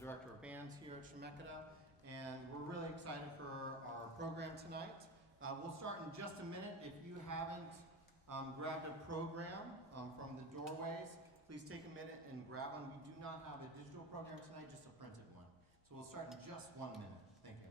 Director of Bands here at Chemeketa, and we're really excited for our program tonight. We'll start in just a minute. If you haven't grabbed a program from the doorways, please take a minute and grab one. We do not have a digital program tonight, just a printed one. So we'll start in just 1 minute. Thank you.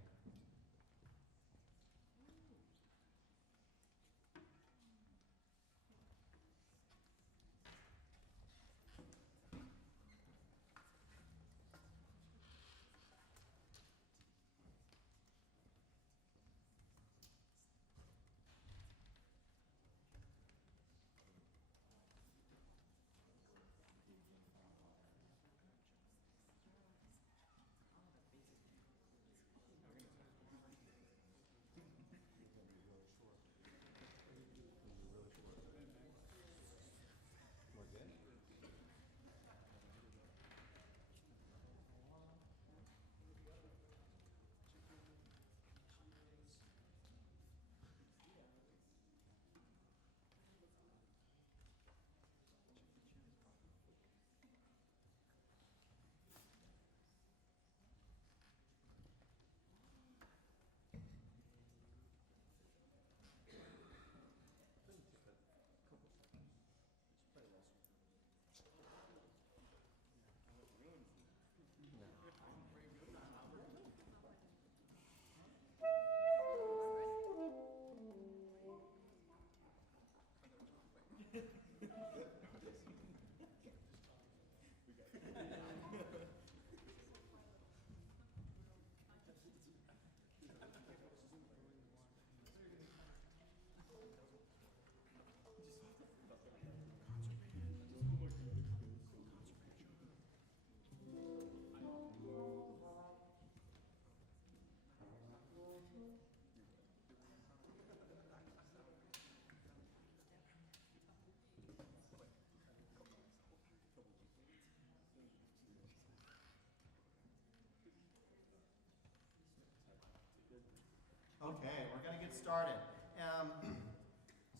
Okay, we're going to get started.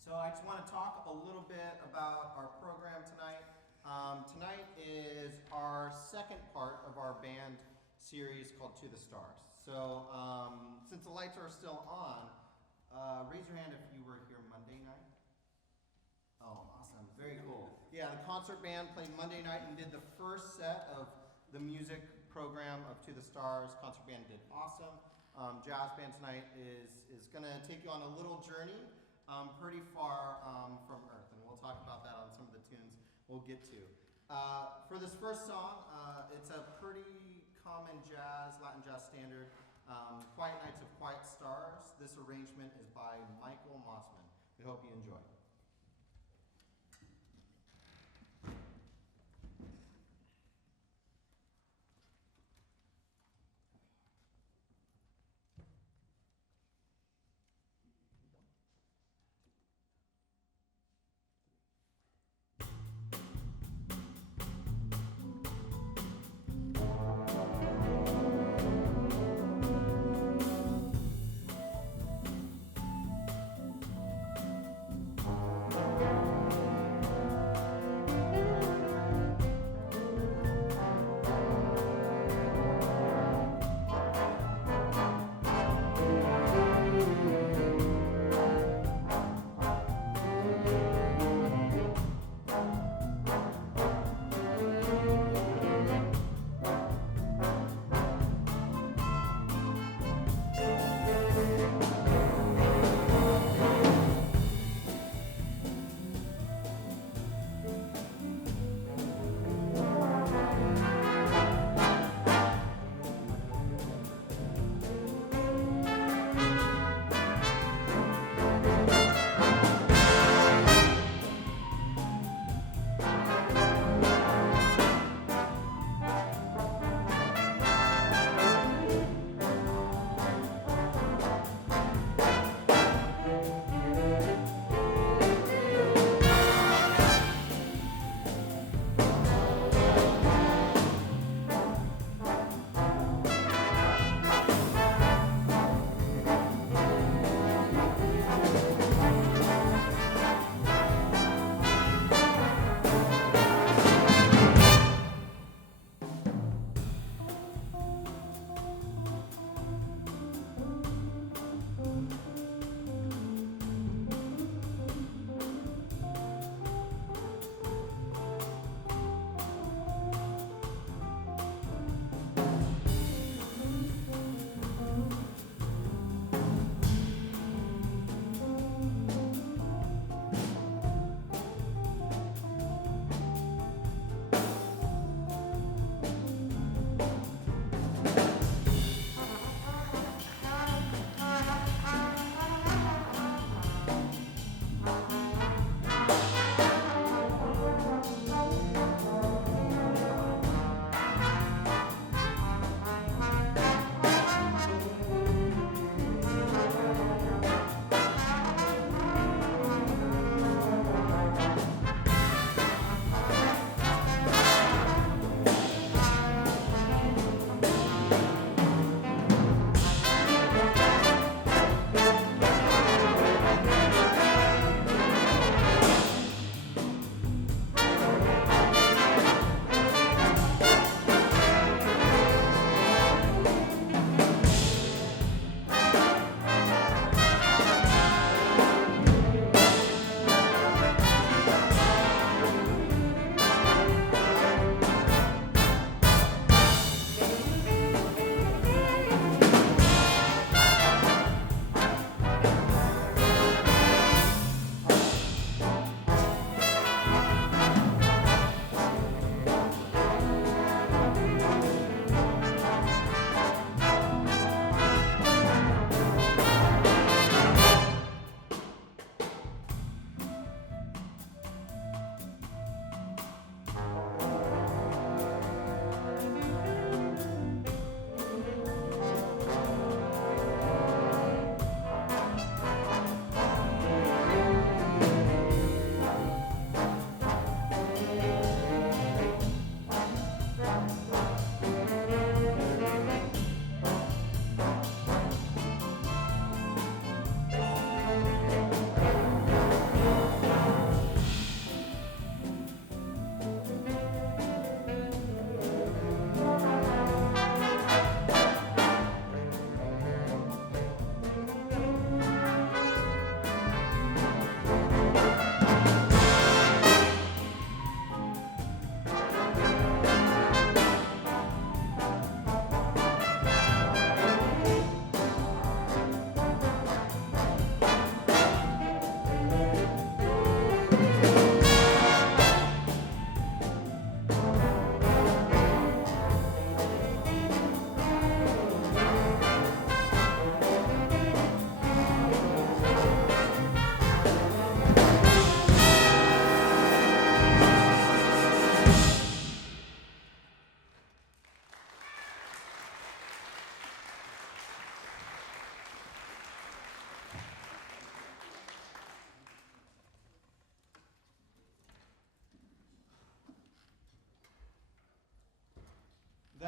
So I just want to talk a little bit about our program tonight. Tonight is our second part of our band series called To the Stars. So since the lights are still on, raise your hand if you were here Monday night. Oh, awesome. Very cool. Yeah, the concert band played Monday night and did the first set of the music program of To the Stars. Concert band did awesome. Jazz band tonight is going to take you on a little journey pretty far from Earth, and we'll talk about that on some of the tunes we'll get to. For this first song, it's a pretty common Latin jazz standard, Quiet Nights of Quiet Stars. This arrangement is by Michael Mossman. We hope you enjoy.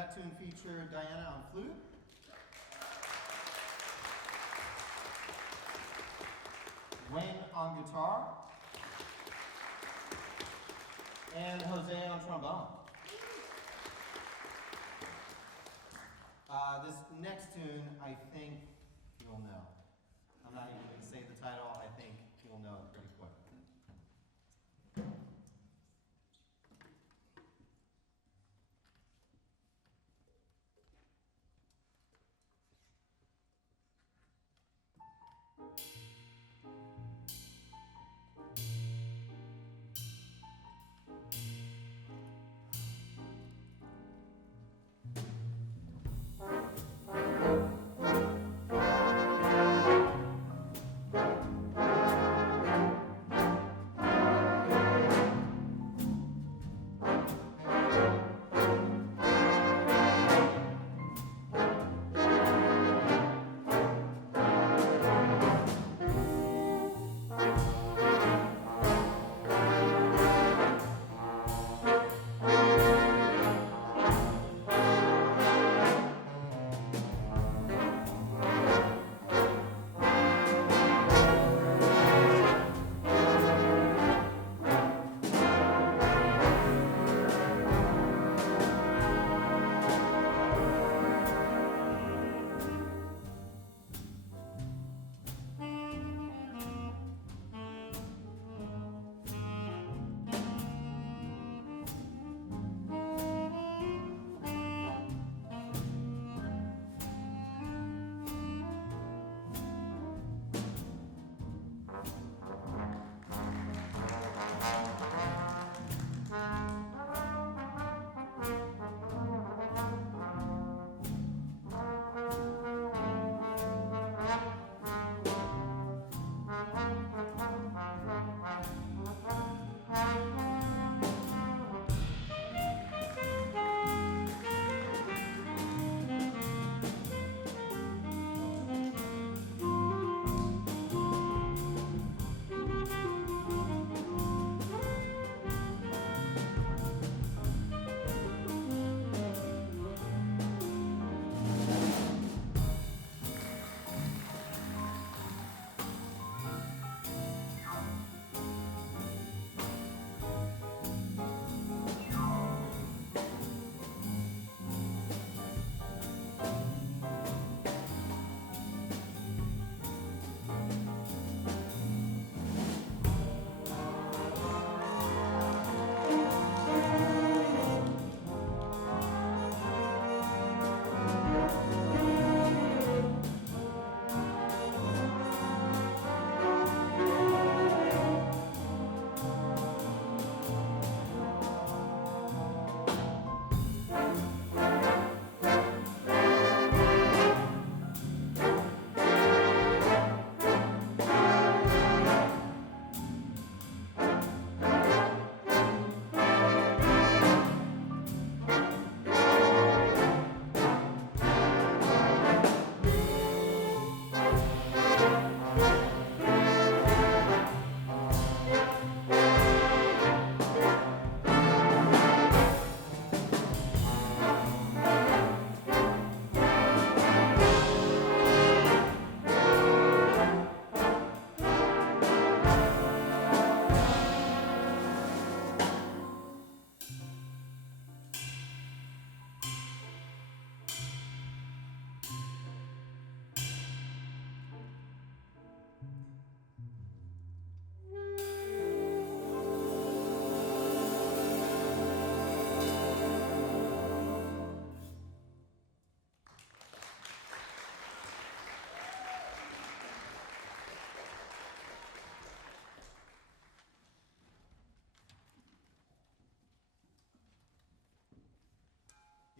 that tune featured Diana on flute. Wayne on guitar. And Jose on trombone. This next tune, I think you'll know. I'm not even going to say the title. I think you'll know it pretty quick.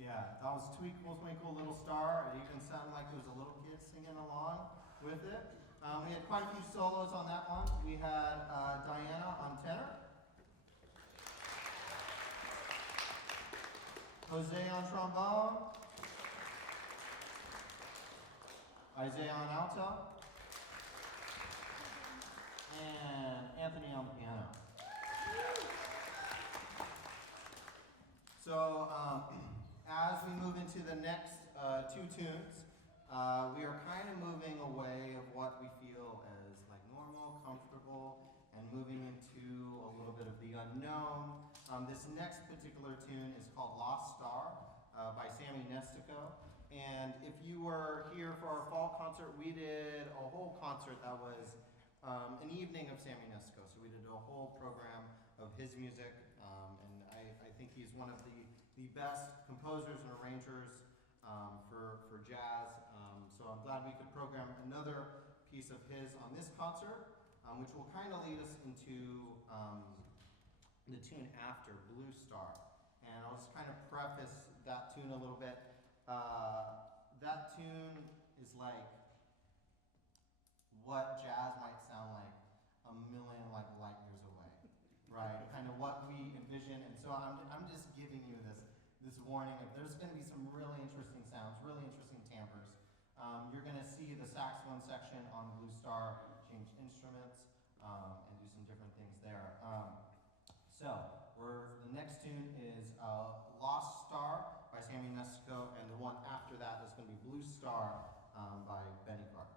Yeah, that was Twinkle, Twinkle, Little Star. It even sounded like there was a little kid singing along with it. We had quite a few solos on that one. We had Diana on tenor, Jose on trombone, Isaiah on alto, and Anthony on piano. So as we move into the next two tunes, we are kind of moving away of what we feel as like normal, comfortable, and moving into a little bit of the unknown. This next particular tune is called Lost Star by Sammy Nestico. And if you were here for our fall concert, we did a whole concert that was an evening of Sammy Nestico. So we did a whole program of his music, and I think he's one of the best composers and arrangers for jazz. So I'm glad we could program another piece of his on this concert, which will kind of lead us into the tune after, Blue Star. And I'll just kind of preface that tune a little bit. That tune is like what jazz might sound like a million like light years away, right? Kind of what we envision. And so I'm just giving you this warning of there's going to be some really interesting sounds, really interesting timbres. You're going to see the saxophone section on Blue Star change instruments and do some different things there. The next tune is Lost Star by Sammy Nestico, and the one after that is going to be Blue Star by Benny Carter.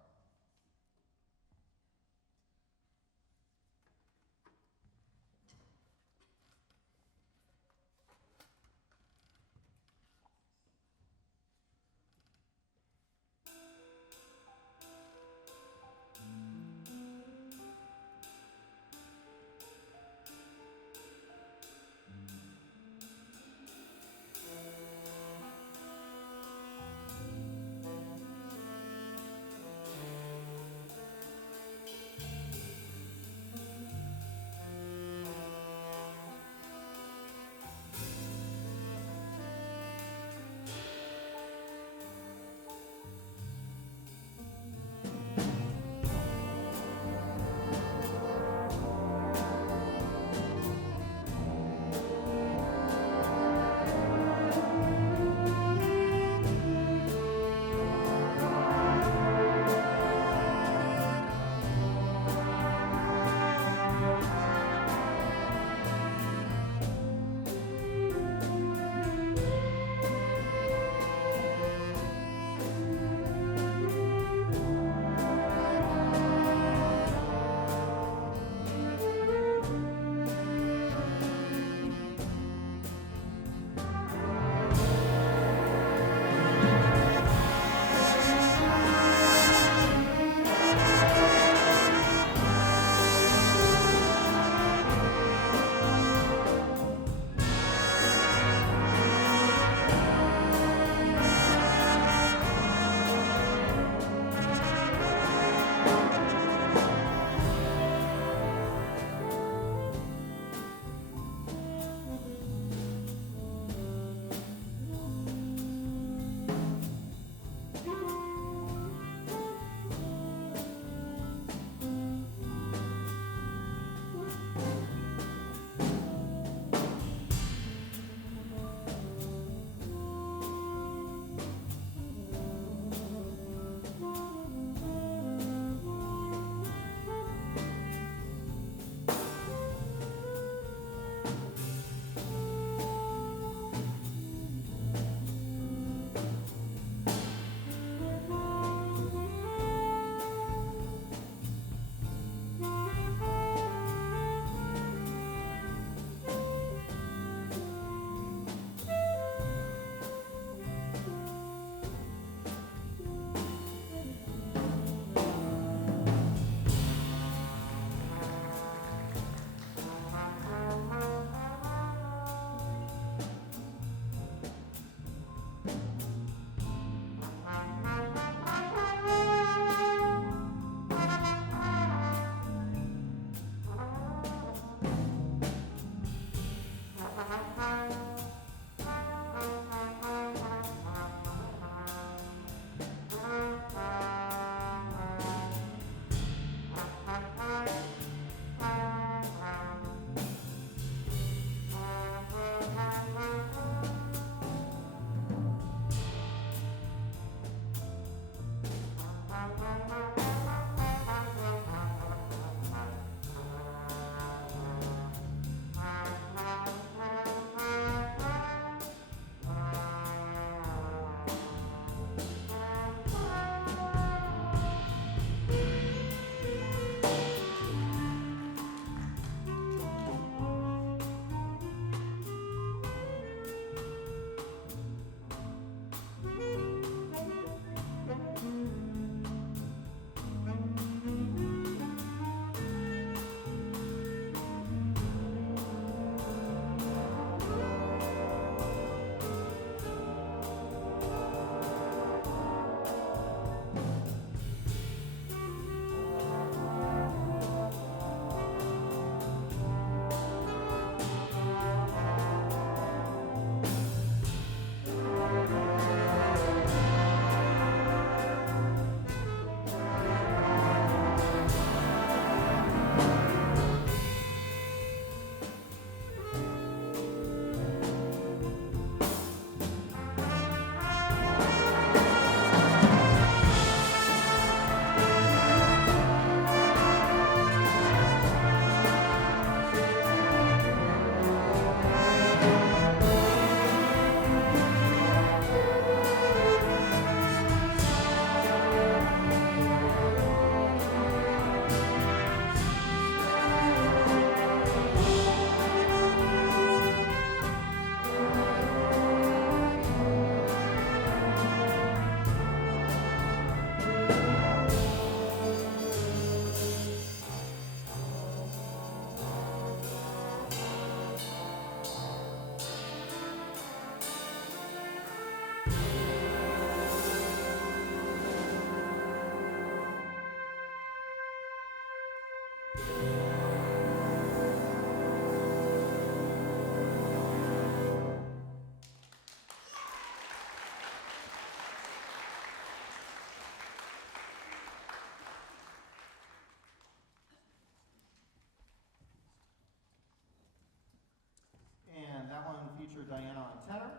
teacher Diana on tenor,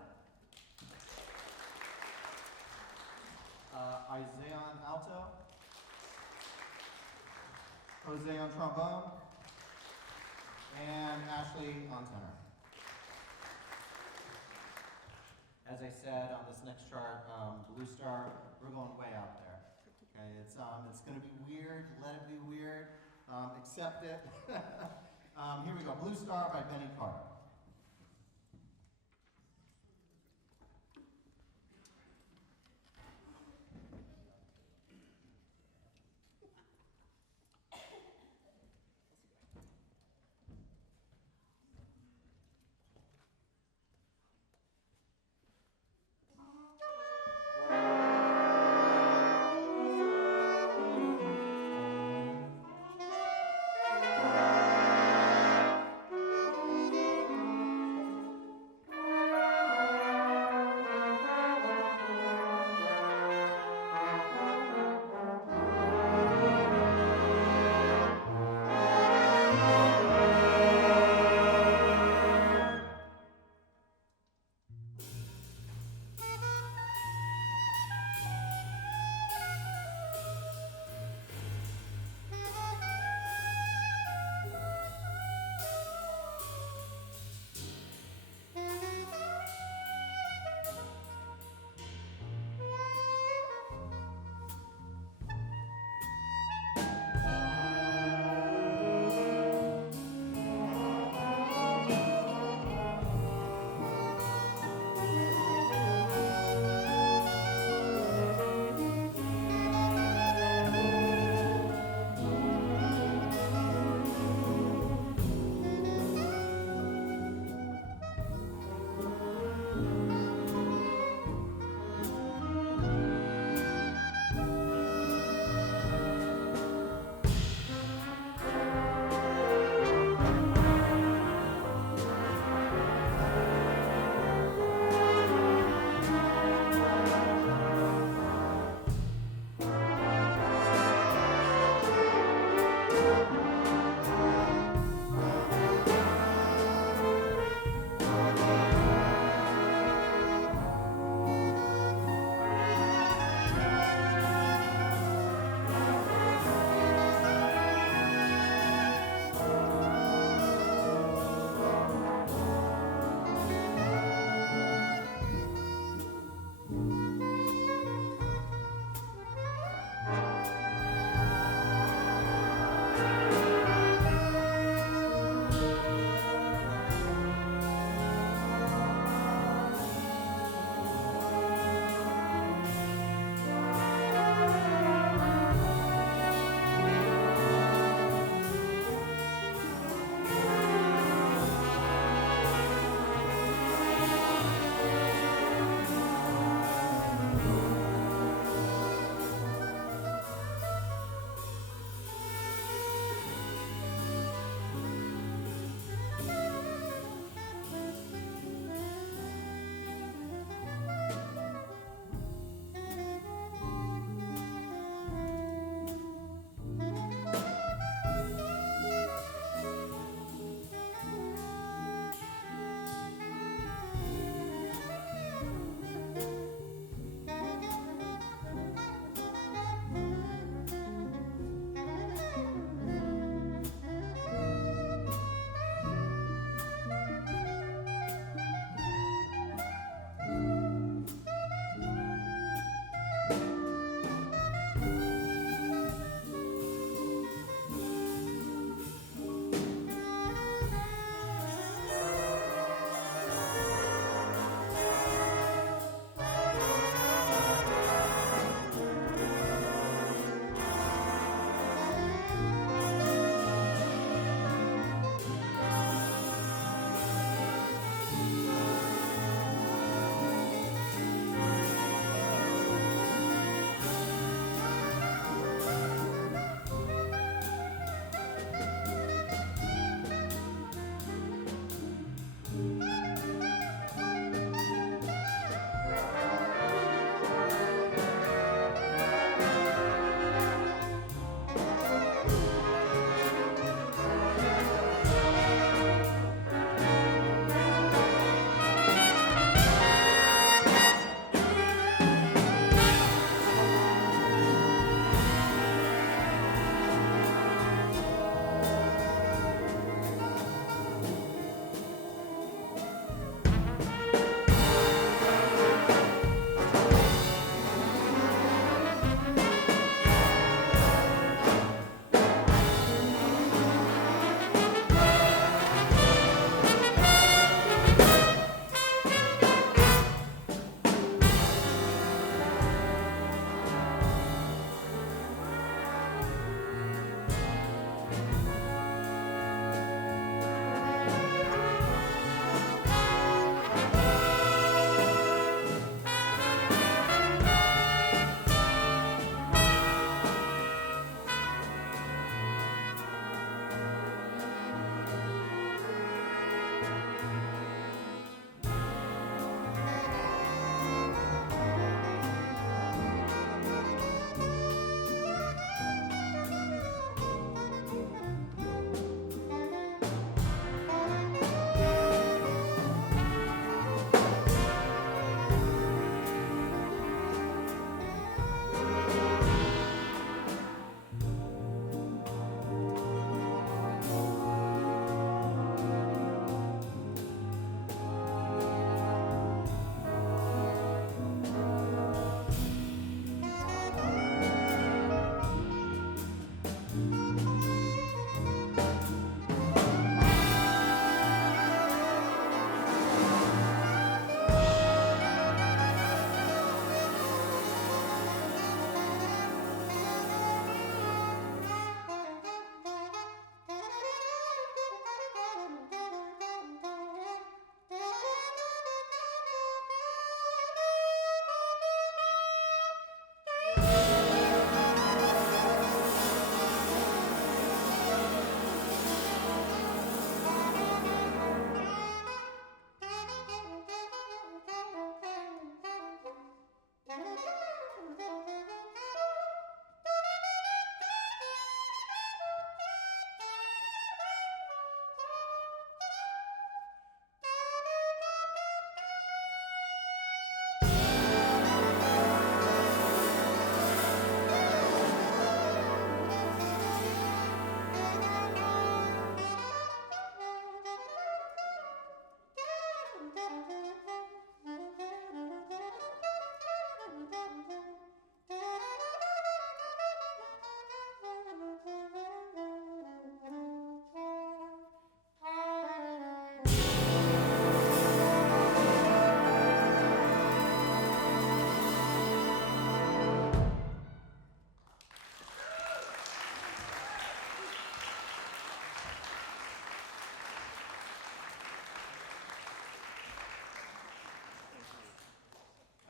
Isaiah on alto, Jose on trombone, and Ashley on tenor. As I said on this next chart, Blue Star, we're going way out there. Okay, it's going to be weird. Let it be weird. Accept it. Here we go. Blue Star by Benny Carter.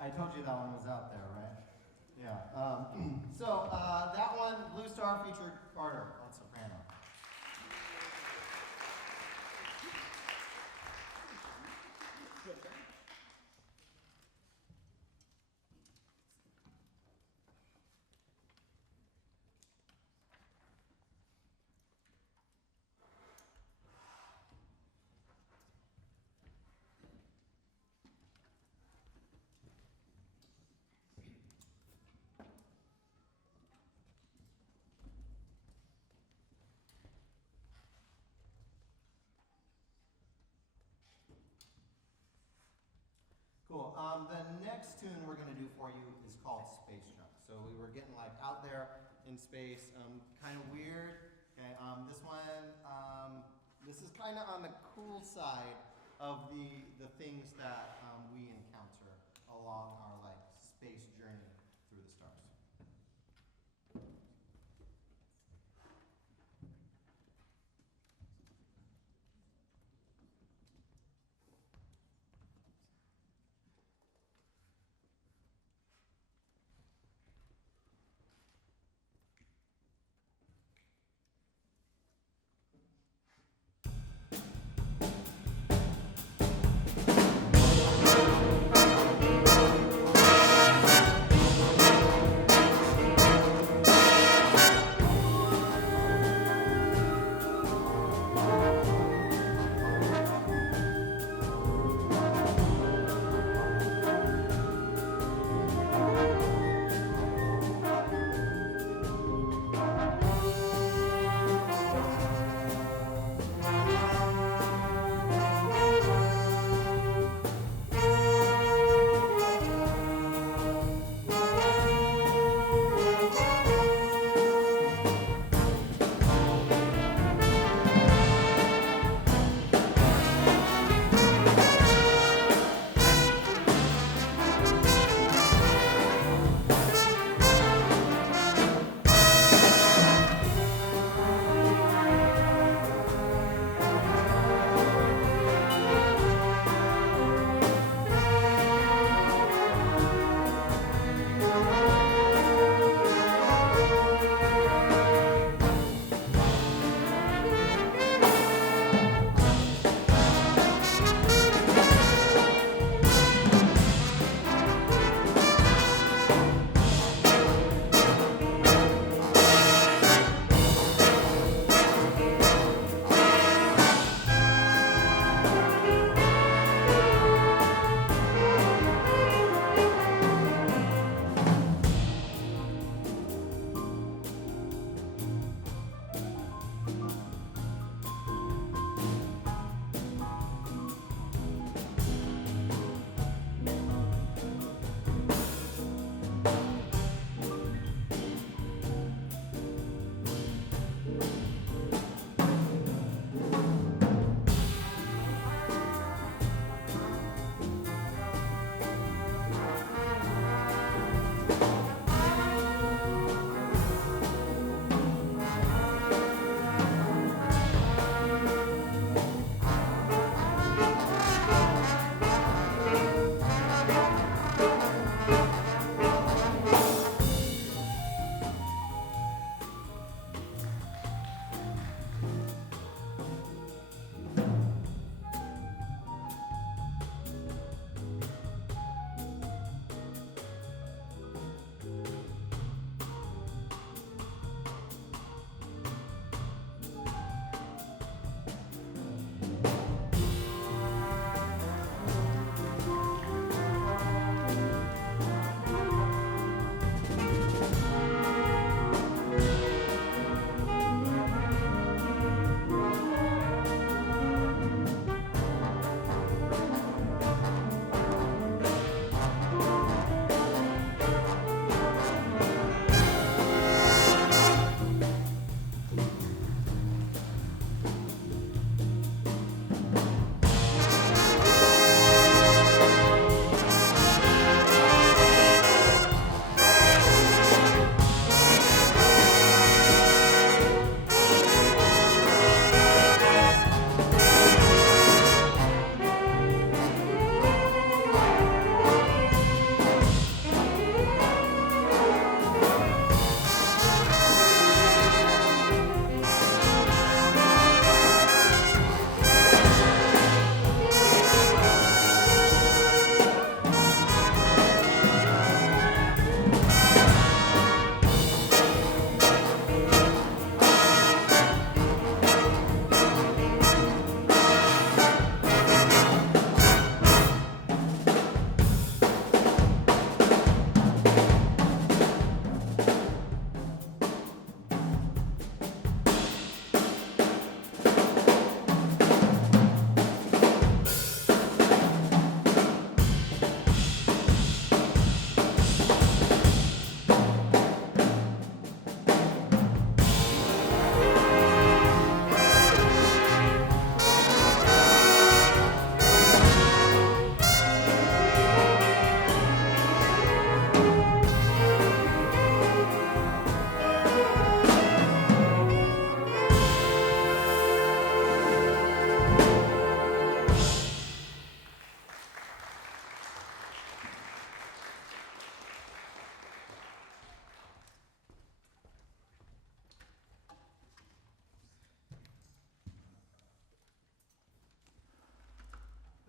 I told you that one was out there, right? Yeah. So that one, Blue Star, featured Carter on soprano. Cool. The next tune we're going to do for you is called Space Junk. So we were getting like out there in space, kind of weird. Okay. This is kind of on the cool side of the things that we encounter along our like space journey through the stars.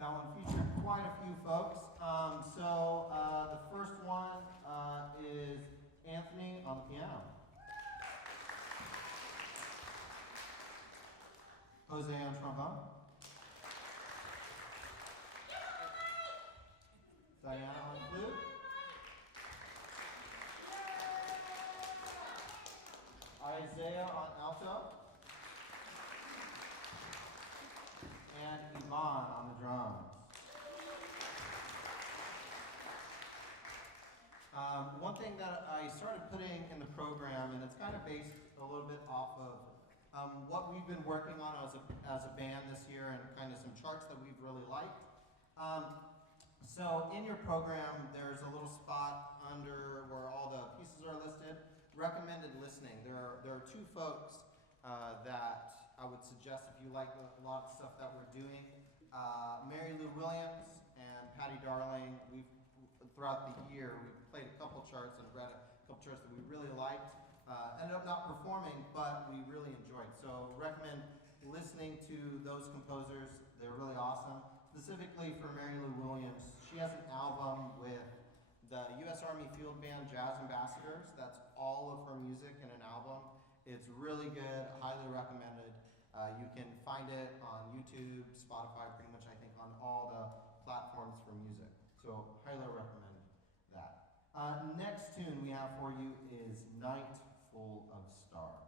that one featured quite a few folks. The first one is Anthony on the piano. Jose on trombone. Diana on flute. Isaiah on alto. And Yvonne on the drums. One thing that I started putting in the program, and it's kind of based a little bit off of what we've been working on as a band this year and kind of some charts that we've really liked. So in your program, there's a little spot under where all the pieces are listed, recommended listening. There are two folks that I would suggest if you like a lot of stuff that we're doing. Mary Lou Williams and Patty Darling, throughout the year, we've played a couple charts and read a couple charts that we really liked. Ended up not performing, but we really enjoyed. So recommend listening to those composers. They're really awesome. Specifically for Mary Lou Williams, she has an album with the U.S. Army Field Band Jazz Ambassadors. That's all of her music in an album. It's really good, highly recommended. You can find it on YouTube, Spotify, pretty much I think on all the platforms for music. So highly recommend that. Next tune we have for you is Night Full of Stars.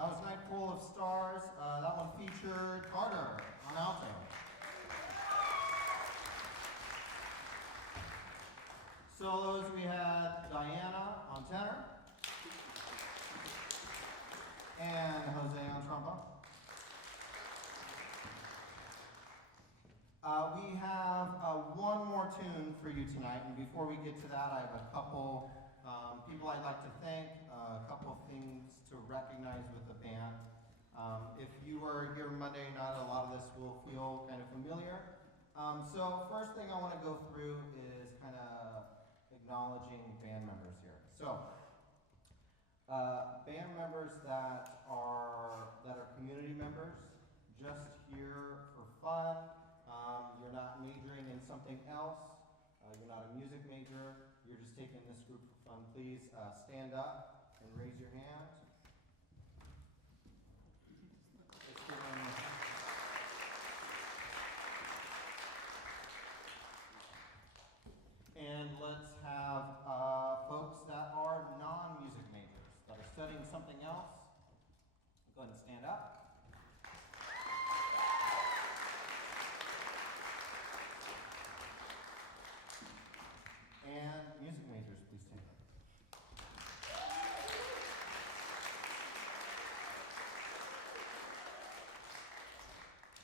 That was Night Full of Stars. That one featured Carter on alto. Solos, we had Diana on tenor and Jose on trombone. We have one more tune for you tonight, and before we get to that, I have a couple people I'd like to thank, a couple of things to recognize with the band. If you were here Monday night, a lot of this will feel kind of familiar. So first thing I want to go through is kind of acknowledging band members here. So band members that are community members, just here for fun. You're not majoring in something else. You're not a music major. You're just taking this group for fun. Please stand up and raise your hand. And let's have folks that are non-music majors, that are studying something else. Go ahead and stand up. And music majors, please stand up.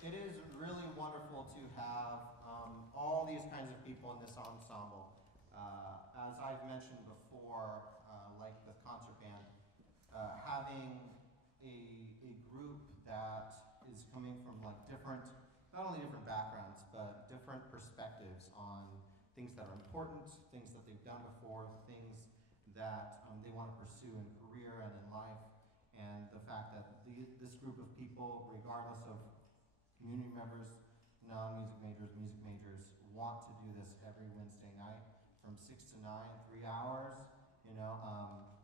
It is really wonderful to have all these kinds of people in this ensemble. As I've mentioned before, like the concert band, having a group that is coming from like different, not only different backgrounds, but different perspectives on things that are important, things that they've done before, things that they want to pursue in career and in life, and the fact that this group of people, regardless of community members, non-music majors, music majors, want to do this every Wednesday night from 6 to 9, 3 hours,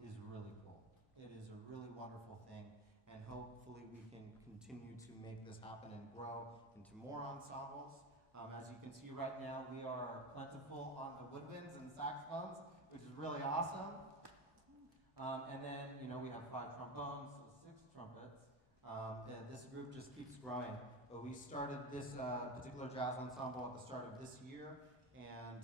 is really cool. It is a really wonderful thing, and hopefully we can continue to make this happen and grow into more ensembles. As you can see right now, we are plentiful on the woodwinds and saxophones, which is really awesome. And then, we have 5 trombones, so 6 trumpets. This group just keeps growing. But we started this particular jazz ensemble at the start of this year, and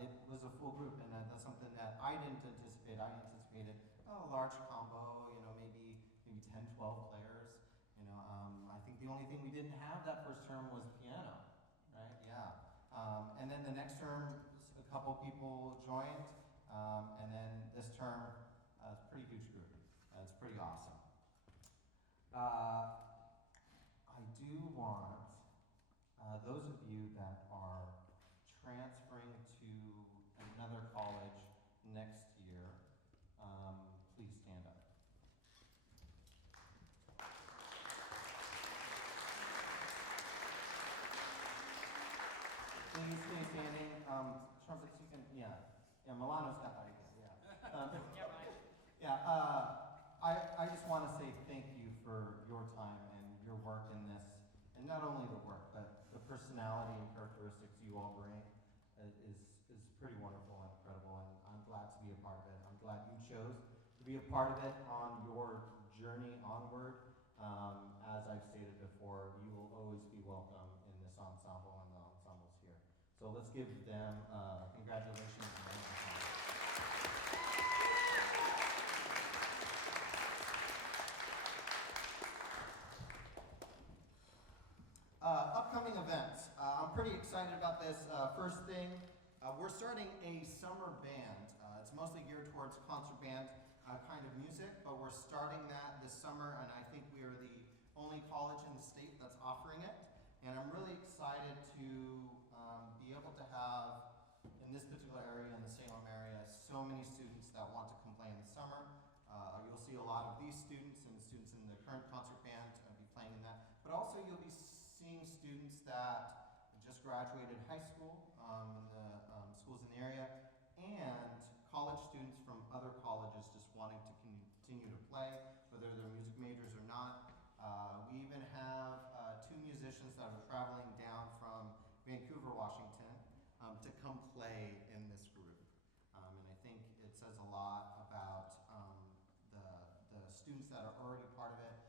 it was a full group, and that's something that I didn't anticipate. I anticipated a large combo, maybe 10, 12 players. I think the only thing we didn't have that first term was piano. Right? Yeah. And then the next term, a couple people joined, and then this term, it's a pretty huge group. It's pretty awesome. I do want those of you that are transferring to another college next year, please stand up. Please stay standing. Trumpets, you can, yeah. Milano's got that idea, yeah. I just want to say thank you for your time and your work in this, and not only the work, but the personality and characteristics you all bring is pretty wonderful and incredible, and I'm glad to be a part of it. I'm glad you chose to be a part of it on your journey onward. As I've stated before, you will always be welcome in this ensemble and the ensembles here. So let's give them congratulations. Upcoming events. I'm pretty excited about this. First thing, we're starting a summer band. It's mostly geared towards concert band kind of music, but we're starting that this summer, and I think we are the only college in the state that's offering it. And I'm really excited to be able to have, in this particular area, in the Salem area, so many students that want to come play in the summer. You'll see a lot of these students and the students in the current concert band be playing in that, but also you'll be seeing students that just graduated high school in the schools in the area, and college students from other colleges just wanting to continue to play, whether they're music majors or not. We even have 2 musicians that are traveling down from Vancouver, Washington, to come play in this group. And I think it says a lot about the students that are already part of it,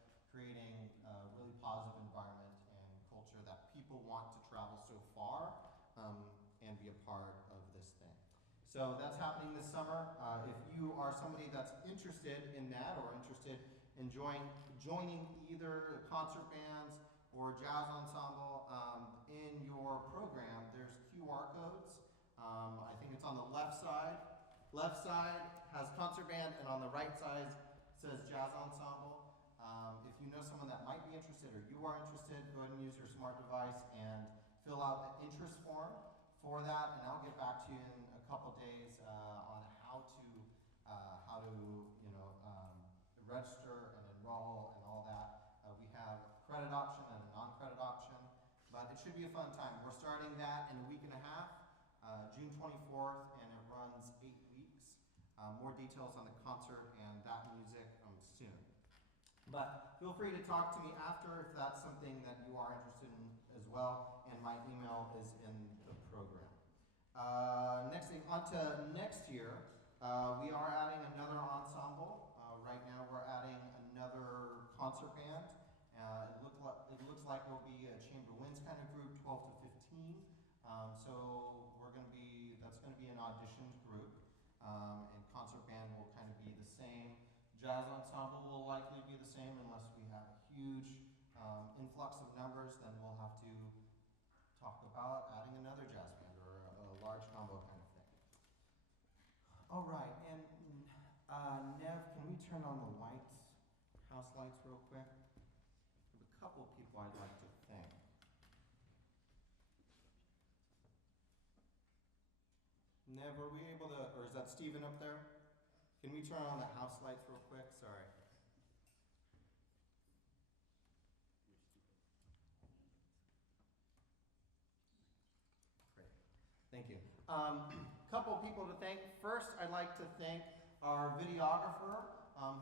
be a part of this thing. So that's happening this summer. If you are somebody that's interested in that or interested in joining either concert bands or jazz ensemble in your program, there's QR codes. I think it's on the left side. Left side has concert band, and on the right side says jazz ensemble. If you know someone that might be interested or you are interested, go ahead and use your smart device and fill out the interest form for that, and I'll get back to you in a couple days on how to register and enroll and all that. We have a credit option and a non-credit option, but it should be a fun time. We're starting that in a week and a half, June 24th, and it runs 8 weeks. More details on the concert and that music soon. But feel free to talk to me after if that's something that you are interested in as well, and my email is in the program. Next thing, on to next year, we are adding another ensemble. Right now we're adding another concert band. It looks like it'll be a chamber winds kind of group, 12 to 15. So that's going to be an auditioned group, and concert band will kind of be the same. Jazz ensemble will likely be the same unless we have a huge influx of numbers, then we'll have to talk about adding another jazz band or a large combo kind of thing. All right, and Nev, can we turn on the lights, house lights real quick? I have a couple people I'd like to thank. Nev, are we able to, or is that Steven up there? Can we turn on the house lights real quick? Sorry. Great. Thank you. Couple people to thank. First, I'd like to thank our videographer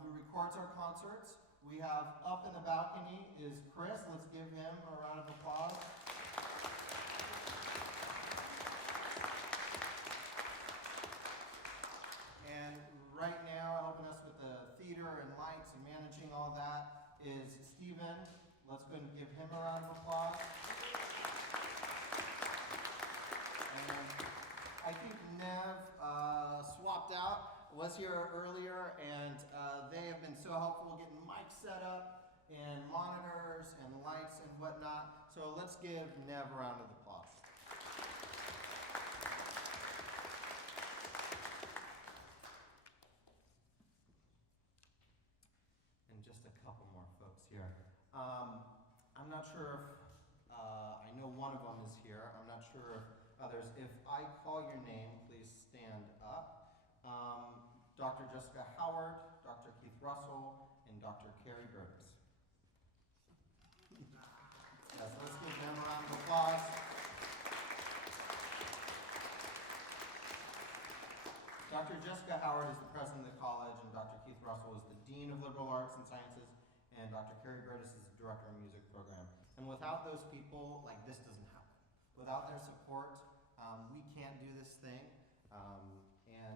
who records our concerts. We have up in the balcony is Chris. Let's give him a round of applause. And right now, helping us with the theater and lights and managing all that is Steven. Let's go and give him a round of applause. And I think Nev swapped out, was here earlier, and they have been so helpful getting mics set up and monitors and lights and whatnot. So let's give Nev a round of applause. And just a couple more folks here. I'm not sure if, I know one of them is here. I'm not sure if others. If I call your name, please stand up. Dr. Jessica Howard, Dr. Keith Russell, and Dr. Carrie Burtis. Yes, let's give them a round of applause. Dr. Jessica Howard is the president of the college, and Dr. Keith Russell is the dean of liberal arts and sciences, and Dr. Carrie Burtis is the director of music program. And without those people, this doesn't happen. Without their support, we can't do this thing. And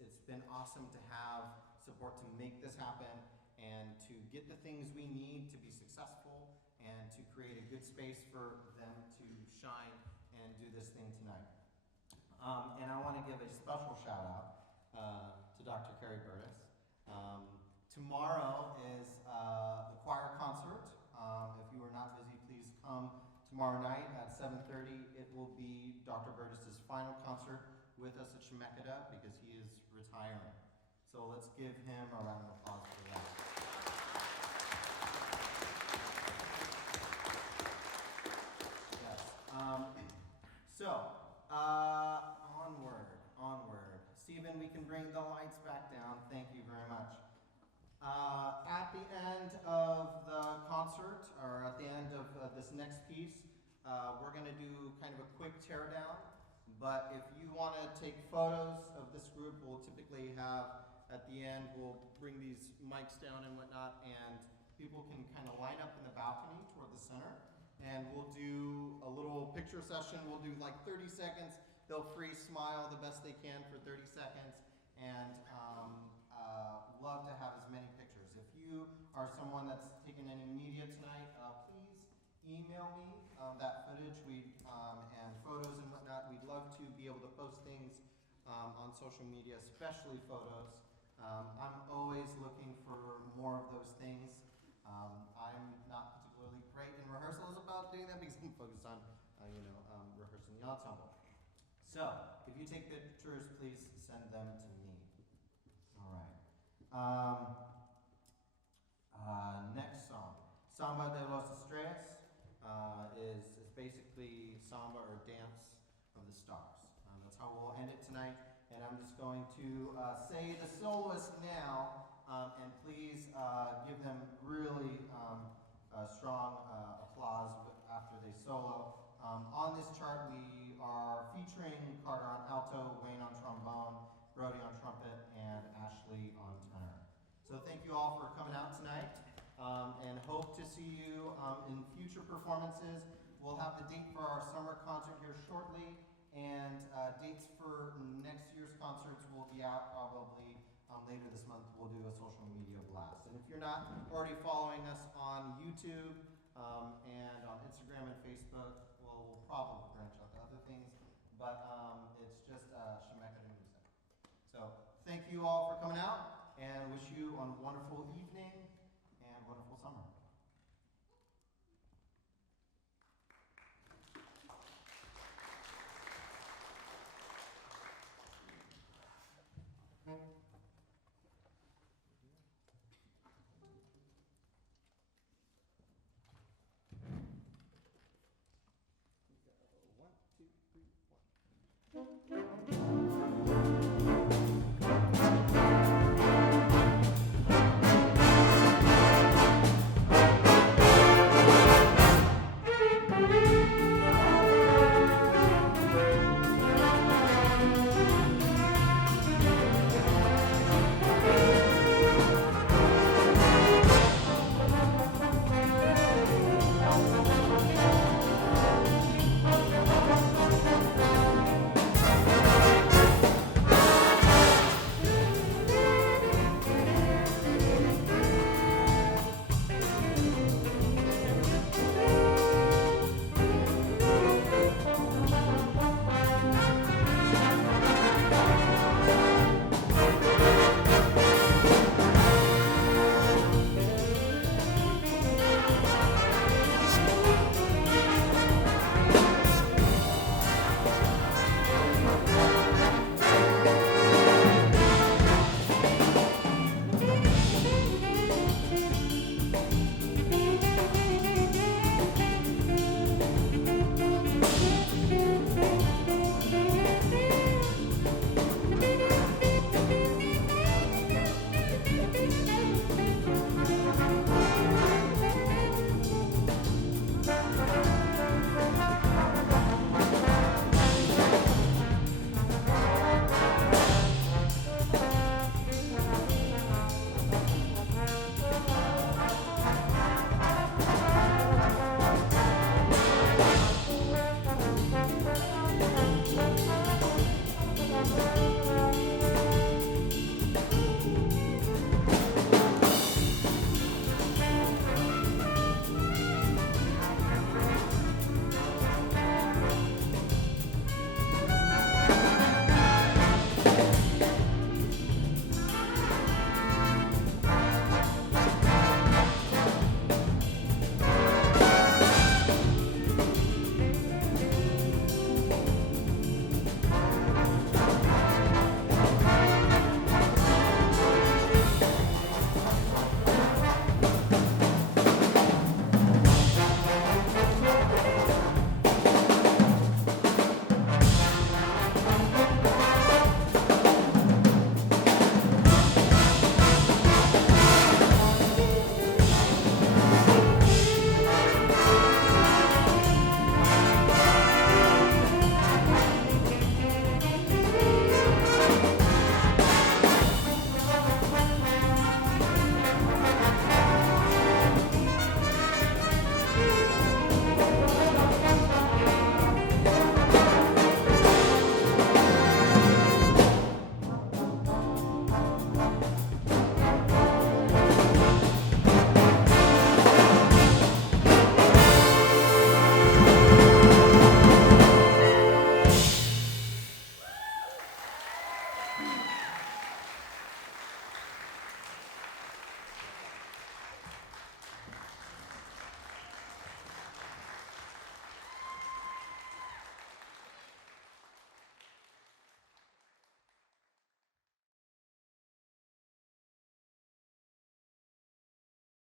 it's been awesome to have support to make this happen and to get the things we need to be successful and to create a good space for them to shine and do this thing tonight. And I want to give a special shout out to Dr. Carrie Burtis. Tomorrow is the choir concert. If you are not busy, please come tomorrow night at 7:30. It will be Dr. Burtis' final concert with us at Chemeketa because he is retiring. So let's give him a round of applause for that. Yes. Onward. Stephen, we can bring the lights back down. Thank you very much. At the end of the concert, or at the end of this next piece, we're going to do kind of a quick teardown. But if you want to take photos of this group, we'll typically have, at the end, we'll bring these mics down and whatnot, and people can kind of line up in the balcony toward the center, and we'll do a little picture session. We'll do like 30 seconds. They'll freeze smile the best they can for 30 seconds, and love to have as many pictures. If you are someone that's taking any media tonight, please email me that footage and photos and whatnot. We'd love to be able to post things on social media, especially photos. I'm always looking for more of those things. I'm not particularly great in rehearsals about doing that because I'm focused on, rehearsing the ensemble. So, if you take pictures, please send them to me. All right. Next song, Samba de los Estrellas, is basically samba or dance of the stars. That's how we'll end it tonight. And I'm just going to say the soloist now, and please give them really strong applause after they solo. On this chart, we are featuring Carter on alto, Wayne on trombone, Brody on trumpet, and Ashley on tenor. So thank you all for coming out tonight, and hope to see you in future performances. We'll have the date for our summer concert here shortly, and dates for next year's concerts will be out probably later this month. We'll do a social media blast. And if you're not already following us on YouTube and on Instagram and Facebook, we'll probably branch out to other things, but it's just Chemeketa music. So thank you all for coming out, and wish you a wonderful evening.